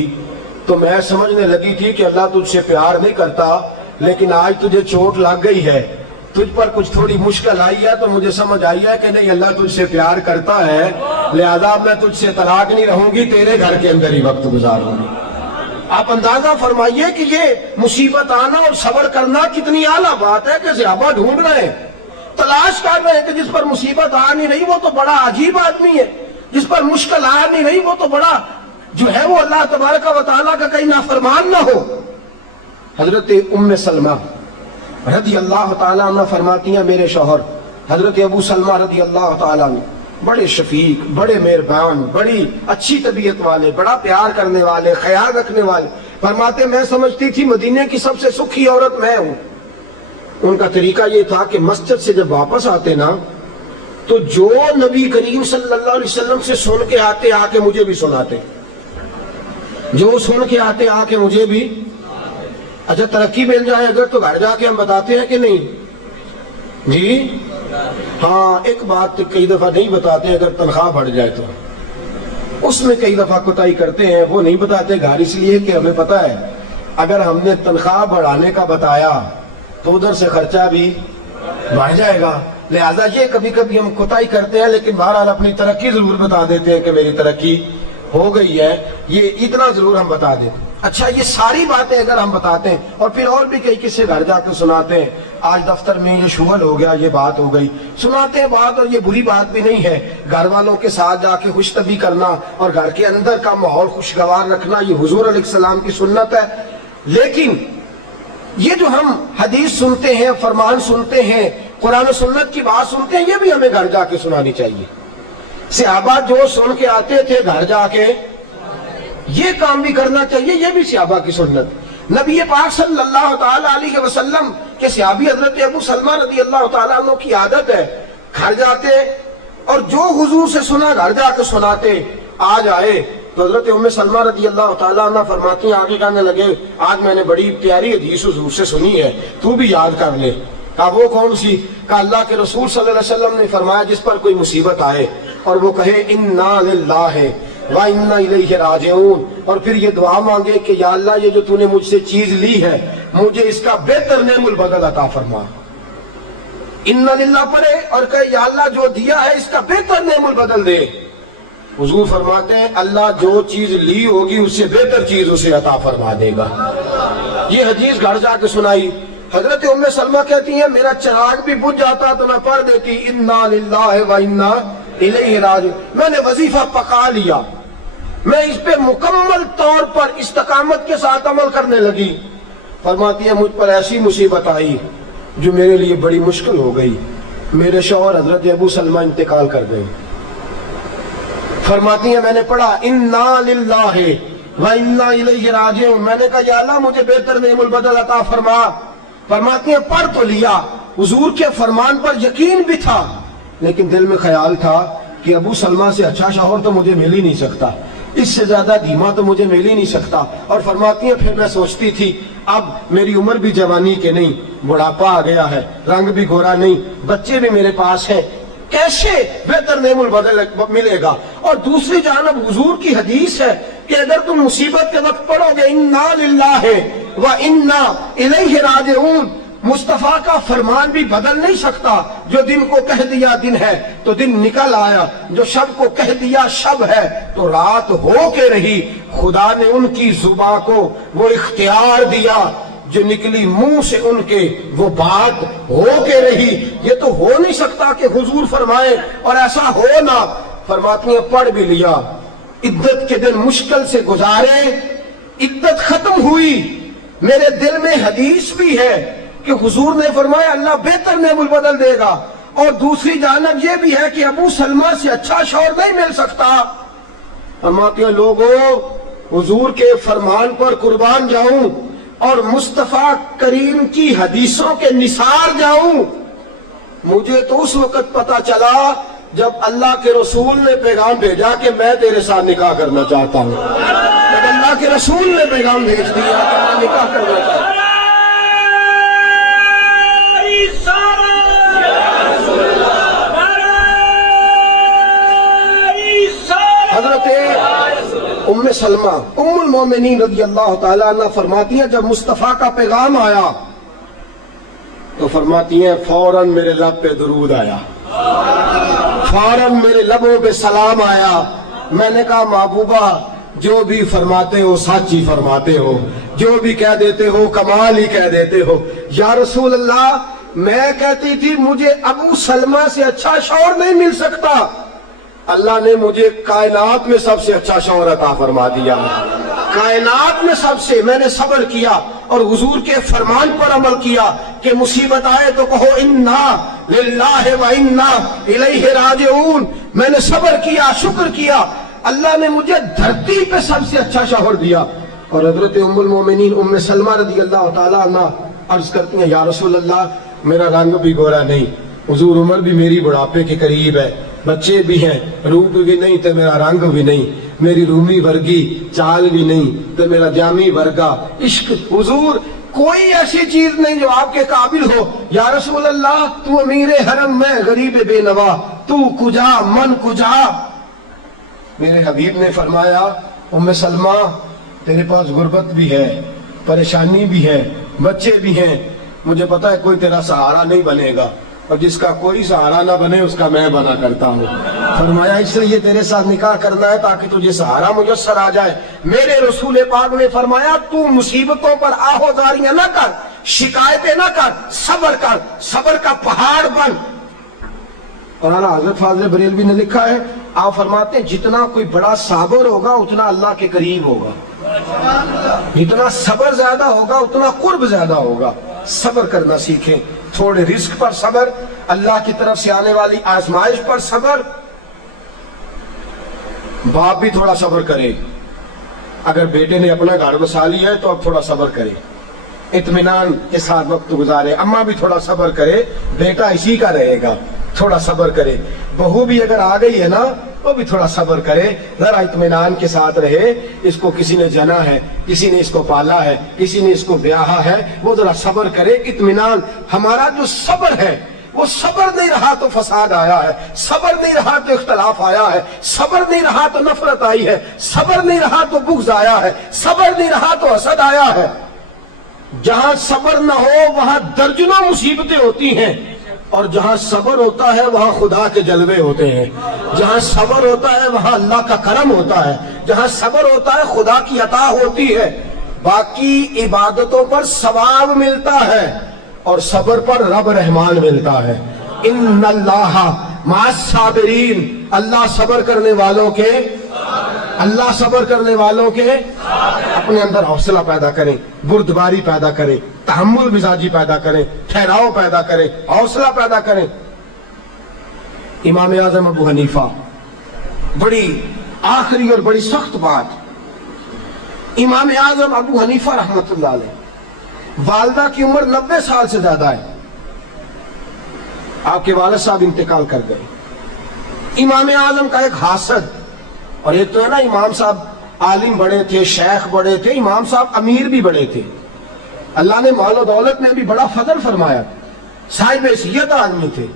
تو میں سمجھنے لگی تھی کہ اللہ تجھ سے پیار نہیں کرتا, لیکن آج تجھے چوٹ لگ گئی ہے, تجھ پر کچھ تھوڑی مشکل آئی ہے, تو مجھے سمجھ آئی ہے کہ نہیں اللہ تجھ سے پیار کرتا ہے, لہذا میں تجھ سے طلاق نہیں رہوں گی, تیرے گھر کے اندر ہی وقت گزاروں گی. آپ اندازہ فرمائیے کہ یہ مصیبت آنا اور صبر کرنا کتنی اعلیٰ بات ہے کہ صحابہ ڈھونڈ رہے ہیں, تلاش کر رہے ہیں کہ جس پر مصیبت آ نہیں رہی وہ تو بڑا عجیب آدمی ہے, جس پر مشکل آ نہیں رہی وہ تو بڑا جو ہے وہ اللہ تبارک و تعالیٰ کا کہیں نافرمان نہ ہو. حضرت ام سلمہ رضی اللہ تعالیٰ عنہ فرماتی ہیں, میرے شوہر حضرت ابو سلمہ رضی اللہ تعالیٰ عنہ بڑے شفیق، بڑے مہربان، بڑی اچھی طبیعت والے، بڑا پیار کرنے والے، خیال رکھنے والے. فرماتے میں سمجھتی تھی مدینے کی سب سے سکھی عورت میں ہوں. ان کا طریقہ یہ تھا کہ مسجد سے جب واپس آتے نا تو جو نبی کریم صلی اللہ علیہ وسلم سے سن کے آتے آ کے مجھے بھی سناتے، جو سن کے آتے آ کے مجھے بھی. اچھا ترقی مل جائے اگر تو گھر جا کے ہم بتاتے ہیں کہ نہیں جی؟ ہاں ایک بات کئی دفعہ نہیں بتاتے، اگر تنخواہ بڑھ جائے تو اس میں کئی دفعہ کوتاہی کرتے ہیں. وہ نہیں بتاتے گھر اس لیے کہ ہمیں پتا ہے اگر ہم نے تنخواہ بڑھانے کا بتایا تو ادھر سے خرچہ بھی بڑھ جائے گا، لہذا یہ کبھی کبھی ہم کوتاہی کرتے ہیں. لیکن بہرحال اپنی ترقی ضرور بتا دیتے ہیں کہ میری ترقی ہو گئی ہے، یہ اتنا ضرور ہم بتا دیتے ہیں. اچھا یہ ساری باتیں اگر ہم بتاتے ہیں اور پھر اور بھی کئی کسی گھر جا کے سناتے ہیں، آج دفتر میں یہ شغل ہو گیا، یہ بات ہو گئی، سناتے ہیں بات. اور یہ بری بات بھی نہیں ہے، گھر والوں کے ساتھ جا کے خوش طبی کرنا اور گھر کے اندر کا ماحول خوشگوار رکھنا یہ حضور علیہ السلام کی سنت ہے. لیکن یہ جو ہم حدیث سنتے ہیں، فرمان سنتے ہیں، قرآن و سنت کی بات سنتے ہیں، یہ بھی ہمیں گھر جا کے سنانی چاہیے. صحابہ جو سن کے آتے تھے گھر جا کے یہ کام بھی کرنا چاہیے، یہ بھی صحابہ کی سنت. نبی پاک صلی اللہ تعالی علیہ وسلم کے صحابی حضرت ابو سلمہ رضی اللہ تعالیٰ عنہ کی عادت ہے گھر جاتے اور جو حضور سے سنا گھر جا کے سناتے. آج آئے تو حضرت ام سلمہ رضی اللہ تعالیٰ عنہ فرماتی ہیں، آگے کہنے لگے آج میں نے بڑی پیاری حدیث حضور سے سنی ہے، تو بھی یاد کر لے. کہا وہ کون سی؟ کہا اللہ کے رسول صلی اللہ علیہ وسلم نے فرمایا جس پر کوئی مصیبت آئے اور وہ کہے انا للہ وَإِنَّا إِلَيْهِ رَاجِعُونَ، اور پھر یہ دعا مانگے کہ یا اللہ یہ جو تو نے مجھ سے چیز لی ہے مجھے اس کا بہتر نعم البدل عطا فرما. اِنَّا لِلَّهِ پڑھے اور کہے یا اللہ جو دیا ہے اس کا بہتر نعم البدل دے. حضور فرماتے ہیں اللہ جو چیز لی ہوگی اس سے بہتر چیز اسے عطا فرما دے گا. یہ حدیث گھر جا کے سنائی. حضرت ام سلمہ کہتی ہیں میرا چراغ بھی بجھ جاتا تو میں پڑھ دیتی اِنَّا لِلَّهِ وَإِنَّا إِلَيْهِ رَاجِعُونَ. میں نے وظیفہ پکا لیا، میں اس پہ مکمل طور پر استقامت کے ساتھ عمل کرنے لگی. فرماتی ہے مجھ پر ایسی مصیبت آئی جو میرے لیے بڑی مشکل ہو گئی. میرے شوہر حضرت ابو سلمہ انتقال کر گئے. فرماتی ہیں میں نے پڑھا انا للہ وانا الیہ راجعون. میں نے کہا یا اللہ مجھے بہتر نعم البدل عطا فرما. فرماتی ہیں پڑھ تو لیا، حضور کے فرمان پر یقین بھی تھا، لیکن دل میں خیال تھا کہ ابو سلمہ سے اچھا شوہر تو مجھے مل ہی نہیں سکتا، اس سے زیادہ دھیما تو مجھے مل ہی نہیں سکتا. اور فرماتی ہیں پھر میں سوچتی تھی اب میری عمر بھی جوانی کے نہیں، بڑھاپا آ گیا ہے، رنگ بھی گورا نہیں، بچے بھی میرے پاس ہیں، کیسے بہتر نعم البدل ملے گا. اور دوسری جانب حضور کی حدیث ہے کہ اگر تم مصیبت کے وقت پڑھو گے انا للہ وانا الیہ راجعون، مصطفیٰ کا فرمان بھی بدل نہیں سکتا. جو دن کو کہہ دیا دن ہے تو دن نکل آیا، جو شب کو کہہ دیا شب ہے تو رات ہو کے رہی. خدا نے ان کی زبان کو وہ اختیار دیا جو نکلی منہ سے ان کے وہ بات ہو کے رہی. یہ تو ہو نہیں سکتا کہ حضور فرمائے اور ایسا ہو نہ. فرماتی ہیں پڑھ بھی لیا، عدت کے دن مشکل سے گزارے، عدت ختم ہوئی، میرے دل میں حدیث بھی ہے کہ حضور نے فرمایا اللہ بہتر نعم البدل دے گا. اور دوسری جانب یہ بھی ہے کہ ابو سلمہ سے اچھا شوہر نہیں مل سکتا. فرماتی ہیں لوگوں حضور کے فرمان پر قربان جاؤں اور مصطفیٰ کریم کی حدیثوں کے نثار جاؤں. مجھے تو اس وقت پتا چلا جب اللہ کے رسول نے پیغام بھیجا کہ میں تیرے ساتھ نکاح کرنا چاہتا ہوں. جب اللہ کے رسول نے پیغام بھیج دیا کہ میں نکاح کرنا چاہتا ہوں. حضرت ام سلمہ ام المومنین رضی اللہ تعالیٰ عنہ فرماتی ہیں جب مصطفیٰ کا پیغام آیا تو فرماتی ہیں فوراً میرے لب پہ درود آیا، فوراً میرے لبوں پہ سلام آیا. میں نے کہا محبوبہ جو بھی فرماتے ہو سچ ہی فرماتے ہو، جو بھی کہہ دیتے ہو کمال ہی کہہ دیتے ہو. یا رسول اللہ میں کہتی تھی مجھے ابو سلمہ سے اچھا شوہر نہیں مل سکتا، اللہ نے مجھے کائنات میں سب سے اچھا شوہر عطا فرما دیا. کائنات میں سب سے میں نے صبر کیا اور حضور کے فرمان پر عمل کیا کہ مصیبت آئے تو کہو انا للہ وانا الیہ راجعون. میں نے صبر کیا، شکر کیا، اللہ نے مجھے دھرتی پہ سب سے اچھا شوہر دیا۔ اور حضرت ام المومنین ام سلمہ رضی اللہ تعالیٰ عنہ عرض کرتی ہیں یا رسول اللہ میرا رنگ بھی گورا نہیں، حضور عمر بھی میری بڑھاپے کے قریب ہے، بچے بھی ہیں، روپ بھی نہیں تو میرا رنگ بھی نہیں، میری رومی ورگی چال بھی نہیں تو میرا جامی ورگا عشق، حضور کوئی ایسی چیز نہیں جو آپ کے قابل ہو۔ یا رسول اللہ تو امیر حرم، میں غریب بے نوا، تو کجا من کجا۔ میرے حبیب نے فرمایا ام سلمہ تیرے پاس غربت بھی ہے، پریشانی بھی ہے، بچے بھی ہیں، مجھے پتا ہے کوئی تیرا سہارا نہیں بنے گا، اور جس کا کوئی سہارا نہ بنے اس کا میں بنا کرتا ہوں۔ فرمایا اس لیے تیرے ساتھ نکاح کرنا ہے تاکہ تجھے سہارا میسر آ جائے۔ میرے رسول پاک نے فرمایا تو مصیبتوں پر آہوازاریاں نہ کر، شکایتیں نہ کر، صبر کر، صبر کا پہاڑ بن۔ اور حضرت فاضل بریلوی نے لکھا ہے، آپ فرماتے ہیں جتنا کوئی بڑا صابر ہوگا اتنا اللہ کے قریب ہوگا، جتنا صبر زیادہ ہوگا اتنا قرب زیادہ ہوگا۔ صبر کرنا سیکھیں، تھوڑے رزق پر صبر، اللہ کی طرف سے آنے والی آزمائش پر صبر۔ باپ بھی تھوڑا صبر کرے، اگر بیٹے نے اپنا گھر بسا لیا ہے تو اب تھوڑا صبر کرے، اطمینان کے ساتھ وقت گزارے۔ اماں بھی تھوڑا صبر کرے، بیٹا اسی کا رہے گا، تھوڑا صبر کرے۔ بہو بھی اگر آ گئی ہے نا وہ بھی تھوڑا صبر کرے، ذرا اطمینان کے ساتھ رہے۔ اس کو کسی نے جنا ہے، کسی نے اس کو پالا ہے، کسی نے اس کو بیاہا ہے، وہ ذرا صبر کرے، اطمینان۔ ہمارا جو صبر ہے وہ صبر نہیں رہا تو فساد آیا ہے، صبر نہیں رہا تو اختلاف آیا ہے، صبر نہیں رہا تو نفرت آئی ہے، صبر نہیں رہا تو بغض آیا ہے، صبر نہیں رہا تو حسد آیا ہے۔ جہاں صبر نہ ہو وہاں درجنوں مصیبتیں ہوتی ہیں، اور جہاں صبر ہوتا ہے وہاں خدا کے جلوے ہوتے ہیں، جہاں صبر ہوتا ہے وہاں اللہ کا کرم ہوتا ہے، جہاں صبر ہوتا ہے خدا کی عطا ہوتی ہے۔ باقی عبادتوں پر ثواب ملتا ہے اور صبر پر رب رحمان ملتا ہے۔ ان اللہ مع الصابرین، اللہ صبر کرنے والوں کے، اللہ صبر کرنے والوں کے۔ اپنے اندر حوصلہ پیدا کریں، بردباری پیدا کریں، تحمل مزاجی پیدا کریں، ٹھہراؤ پیدا کریں، حوصلہ پیدا کریں۔ امام اعظم ابو حنیفہ، بڑی آخری اور بڑی سخت بات، امام اعظم ابو حنیفہ رحمۃ اللہ علیہ والدہ کی عمر 90 سال سے زیادہ ہے، آپ کے والد صاحب انتقال کر گئے۔ امام اعظم کا ایک حاسد، اور ایک تو ہے نا امام صاحب عالم بڑے تھے، شیخ بڑے تھے، امام صاحب امیر بھی بڑے تھے، اللہ نے مال و دولت میں بھی بڑا فضل فرمایا، صاحب حیثیت آدمی تھے۔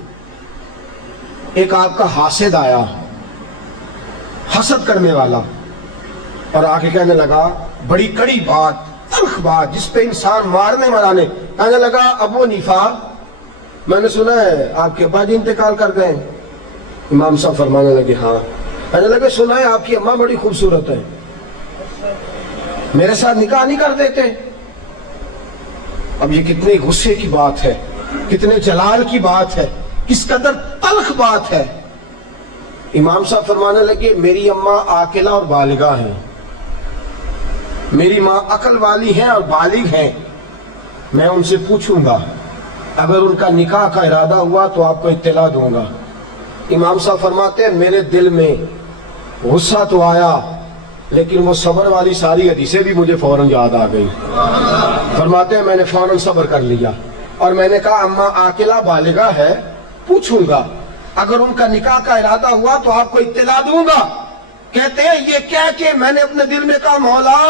ایک آپ کا حاسد آیا، حسد کرنے والا، اور آ کے کہنے لگا بڑی کڑی بات، تلخ بات جس پہ انسان مارنے مرانے، کہنے لگا ابو حنیفہ میں نے سنا ہے آپ کے ابا جی انتقال کر گئے۔ امام صاحب فرمانے لگے ہاں۔ کہنے لگے سنا ہے آپ کی اماں بڑی خوبصورت ہے، میرے ساتھ نکاح نہیں کر دیتے؟ اب یہ کتنے غصے کی بات ہے، کتنے جلال کی بات ہے، کس قدر تلخ بات ہے۔ امام صاحب فرمانے لگے میری اماں عاقلہ اور بالغہ ہیں، میری ماں عقل والی ہیں اور بالغ ہیں، میں ان سے پوچھوں گا، اگر ان کا نکاح کا ارادہ ہوا تو آپ کو اطلاع دوں گا۔ امام صاحب فرماتے ہیں میرے دل میں غصہ تو آیا لیکن وہ صبر والی ساری حدیثیں بھی مجھے فوراً یاد آ گئی۔ فرماتے ہیں میں نے فوراً صبر کر لیا اور میں نے کہا اماں عاقلہ بالغہ ہے، پوچھوں گا، اگر ان کا نکاح کا ارادہ ہوا تو آپ کو اطلاع دوں گا۔ کہتے ہیں یہ کہہ کے میں نے اپنے دل میں کہا مولا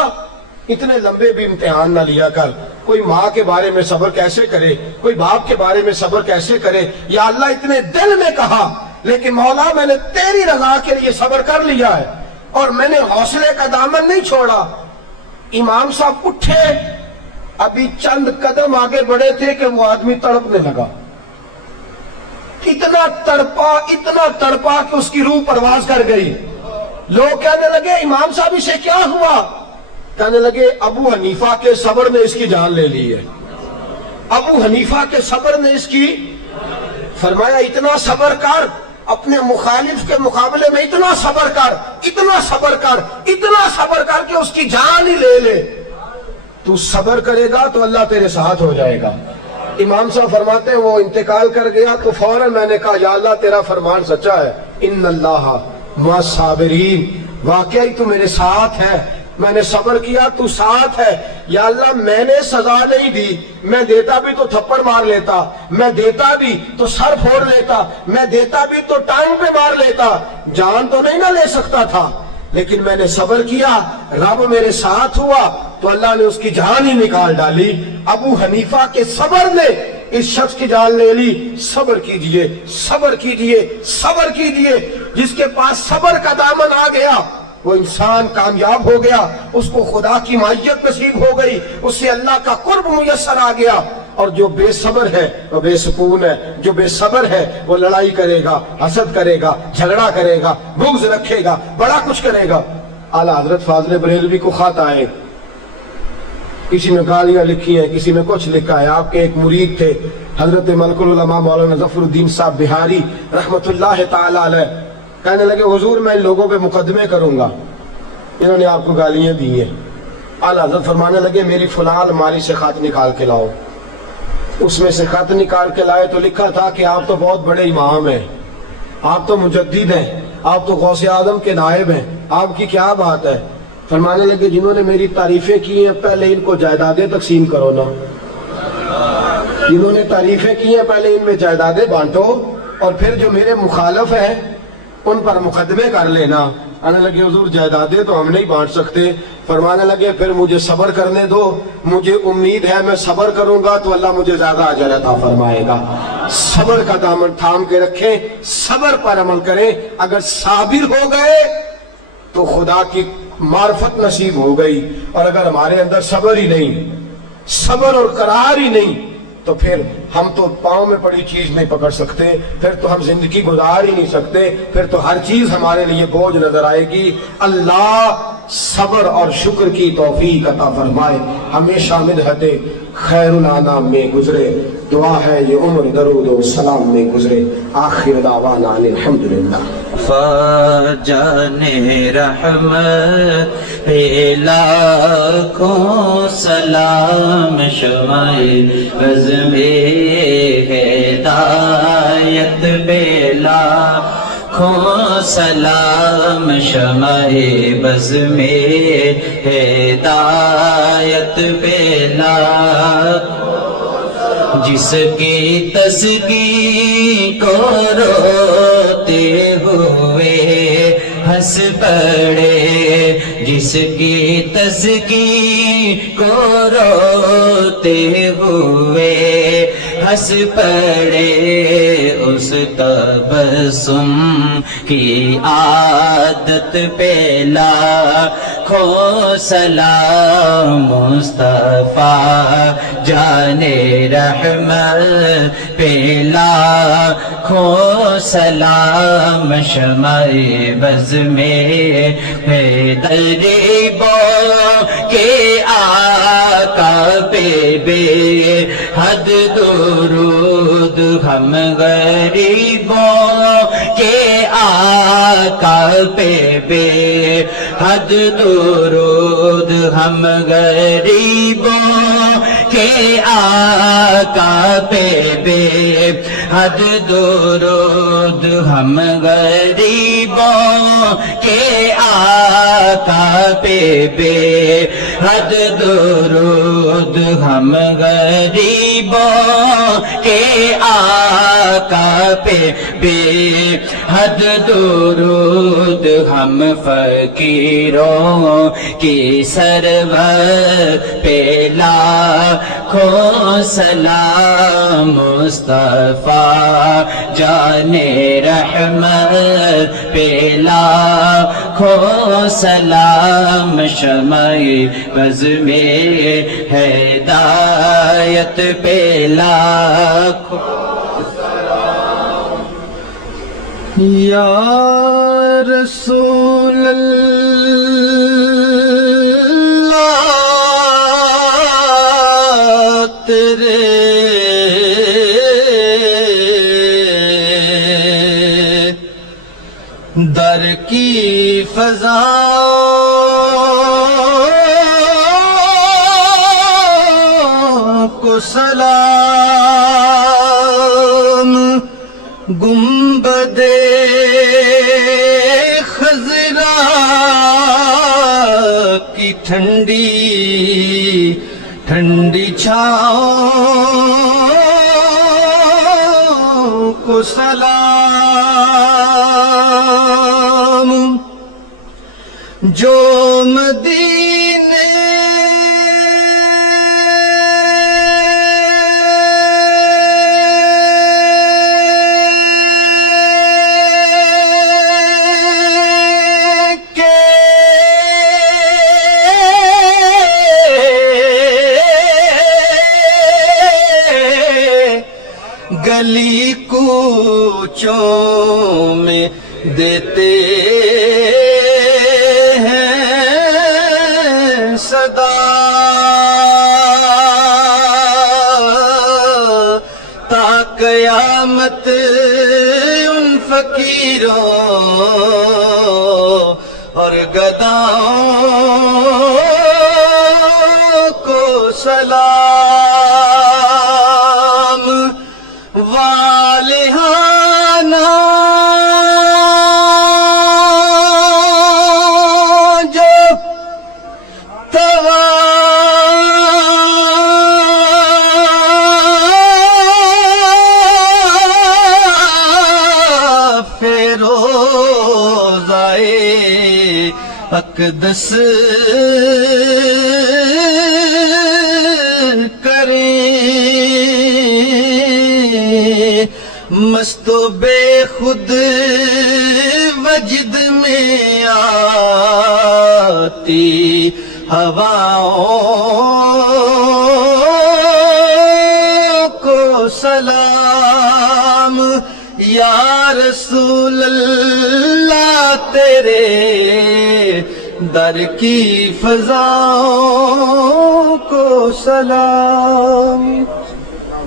اتنے لمبے بھی امتحان نہ لیا کر، کوئی ماں کے بارے میں صبر کیسے کرے، کوئی باپ کے بارے میں صبر کیسے کرے، یا اللہ اتنے دل میں کہا، لیکن مولا میں نے تیری رضا کے لیے صبر کر لیا ہے اور میں نے حوصلے کا دامن نہیں چھوڑا۔ امام صاحب اٹھے، ابھی چند قدم آگے بڑھے تھے کہ وہ آدمی تڑپنے لگا، اتنا تڑپا کہ اس کی روح پرواز کر گئی۔ لوگ کہنے لگے امام صاحب اسے کیا ہوا؟ کہنے لگے ابو حنیفہ کے صبر نے اس کی جان لے لی ہے، ابو حنیفہ کے صبر نے اس کی۔ فرمایا اتنا صبر کر، اپنے مخالف کے مقابلے میں اتنا صبر کر، اتنا صبر کر، اتنا صبر کر کہ اس کی جان ہی لے لے۔ تو صبر کرے گا تو اللہ تیرے ساتھ ہو جائے گا۔ امام صاحب فرماتے ہیں وہ انتقال کر گیا تو فوراً میں نے کہا یا اللہ تیرا فرمان سچا ہے، ان اللہ مع الصابرین، واقعی تو میرے ساتھ ہے، میں نے صبر کیا تو ساتھ ہے۔ یا اللہ میں نے سزا نہیں دی، میں دیتا بھی تو تھپڑ مار لیتا، میں دیتا بھی تو سر پھوڑ لیتا، میں دیتا بھی تو ٹانگ پہ مار لیتا، جان تو نہیں نہ لے سکتا تھا، لیکن میں نے صبر کیا، رب میرے ساتھ ہوا تو اللہ نے اس کی جان ہی نکال ڈالی۔ ابو حنیفہ کے صبر نے اس شخص کی جان لے لی۔ صبر کیجئے، صبر کیجئے، صبر کیجئے، جس کے پاس صبر کا دامن آ گیا وہ انسان کامیاب ہو گیا، اس کو خدا کی معیت نصیب ہو گئی، اس سے اللہ کا قرب میسر آ گیا۔ اور جو بے صبر ہے وہ بے سکون ہے، جو بے صبر ہے وہ لڑائی کرے گا، حسد کرے گا، جھگڑا کرے گا، بغض رکھے گا، بڑا کچھ کرے گا۔ اعلیٰ حضرت فاضل بریلوی کو خط آئے، کسی میں گالیاں لکھی ہیں، کسی میں کچھ لکھا ہے۔ آپ کے ایک مرید تھے حضرت ملک العلماء مولانا ظفر الدین صاحب بہاری رحمت اللہ تعالی علیہ، کہنے لگے حضور میں ان لوگوں پہ مقدمے کروں گا، انہوں نے آپ کو گالیاں دی ہیں۔ اعلیٰ حضرت فرمانے لگے میری فلاں الماری سے خط نکال کے لاؤ۔ اس میں سے خط نکال کے لائے تو لکھا تھا کہ آپ تو بہت بڑے امام ہیں، آپ تو مجدد ہیں، آپ تو غوث اعظم کے نائب ہیں، آپ کی کیا بات ہے؟ فرمانے لگے جنہوں نے میری تعریفیں کی ہیں پہلے ان کو جائیدادیں تقسیم کرو نا، جنہوں نے تعریفیں کی ہیں پہلے ان میں جائیدادیں بانٹو، اور پھر جو میرے مخالف ہیں ان پر مقدمے کر لینا۔ آنے لگے حضور جائیدادیں تو ہم نہیں بانٹ سکتے۔ فرمانے لگے پھر مجھے صبر کرنے دو، مجھے امید ہے میں صبر کروں گا تو اللہ مجھے زیادہ اجر عطا فرمائے گا۔ صبر کا دامن تھام کے رکھیں، صبر پر عمل کریں، اگر صابر ہو گئے تو خدا کی معرفت نصیب ہو گئی، اور اگر ہمارے اندر صبر ہی نہیں، صبر اور قرار ہی نہیں، تو پھر ہم تو پاؤں میں پڑی چیز نہیں پکڑ سکتے، پھر تو ہم زندگی گزار ہی نہیں سکتے، پھر تو ہر چیز ہمارے لیے بوجھ نظر آئے گی۔ اللہ صبر اور شکر کی توفیق عطا فرمائے، ہمیشہ مدحت خیر الانام میں گزرے، دعا ہے یہ عمر درود و سلام میں گزرے۔ آخر دعوانا الحمدللہ۔ فاجان رحمت پہ لاکھوں سلام، شمع بزم ہدایت پہ لاکھوں سلام، شمع بزم ہدایت پہ لاکھوں، جس کی تسکین کو روتے ہوئے ہنس پڑے، جس کی تسکین کو روتے ہوئے ہنس پڑے، اس تبسم کی عادت پہ لاکھوں سلام، مصطفیٰ جان رحمت پہ لاکھوں سلام، شمع بز میں غریبوں کے آقا پہ بے حد درود، ہم غریبوں کے آقا پہ بے حد درود، ہم غریبوں کے آقا پہ بے حد درود، ہم غریبوں کے آقا پہ بے حد درود، ہم غریبوں کے آقا پہ بے حد درود، ہم فقیروں کی سرور پہ لاکھوں سلام، مصطفیٰ جان رحمت پہ لاکھوں سلام، شمع بز میں ہدایت پہ لاکھوں یا رسول اللہ، تیرے در کی فضا کو سلام، گنبدِ ٹھنڈی ٹھنڈی چھاؤں کو سلام، جو مدینے گلی کوچوں میں دیتے ہیں صدا، تا قیامت ان فقیروں اور گداؤں کو سلام، والہانہ جو طواف روضۂ اقدس مست و بے خود وجد میں آتی ہواؤں کو سلام، یا رسول اللہ تیرے در کی فضاؤں کو سلام۔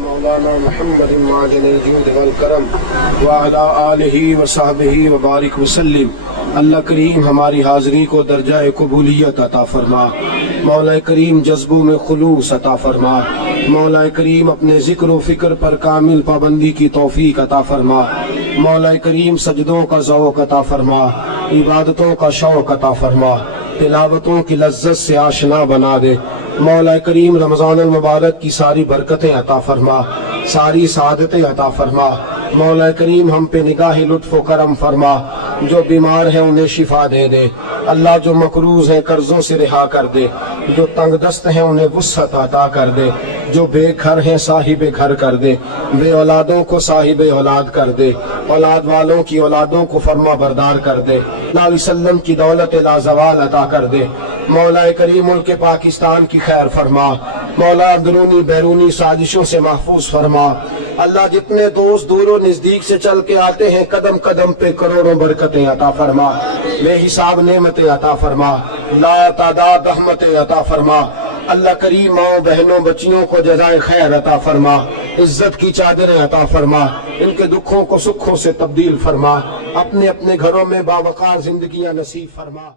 مولانا محمد معدن الجود والکرم وعلی آلہ وصحبہ وبارک وسلم۔ اللہ کریم ہماری حاضری کو درجہ قبولیت عطا فرما، مولا کریم جذبوں میں خلوص عطا فرما، مولا کریم اپنے ذکر و فکر پر کامل پابندی کی توفیق عطا فرما، مولا کریم سجدوں کا ذوق عطا فرما، عبادتوں کا شوق عطا فرما، تلاوتوں کی لذت سے آشنا بنا دے، مولا کریم رمضان المبارک کی ساری برکتیں عطا فرما، ساری سعادتیں عطا فرما، مولا کریم ہم پہ نگاہ لطف و کرم فرما، جو بیمار ہیں انہیں شفا دے دے، اللہ جو مقروض ہیں قرضوں سے رہا کر دے، جو تنگ دست ہیں انہیں وسعت عطا کر دے، جو بے گھر ہیں صاحب گھر کر دے، بے اولادوں کو صاحب اولاد کر دے، اولاد والوں کی اولادوں کو فرما بردار کر دے، اللہ علیہ وسلم کی دولت لازوال عطا کر دے، مولا کریم ملک پاکستان کی خیر فرما، مولا اندرونی بیرونی سازشوں سے محفوظ فرما، اللہ جتنے دوست دور و نزدیک سے چل کے آتے ہیں قدم قدم پہ کروڑوں برکتیں عطا فرما، بے حساب نعمتیں عطا فرما، لا تعداد رحمتیں عطا فرما، اللہ کریم ماؤں بہنوں بچیوں کو جزائے خیر عطا فرما، عزت کی چادریں عطا فرما، ان کے دکھوں کو سکھوں سے تبدیل فرما، اپنے اپنے گھروں میں باوقار زندگیاں نصیب فرما۔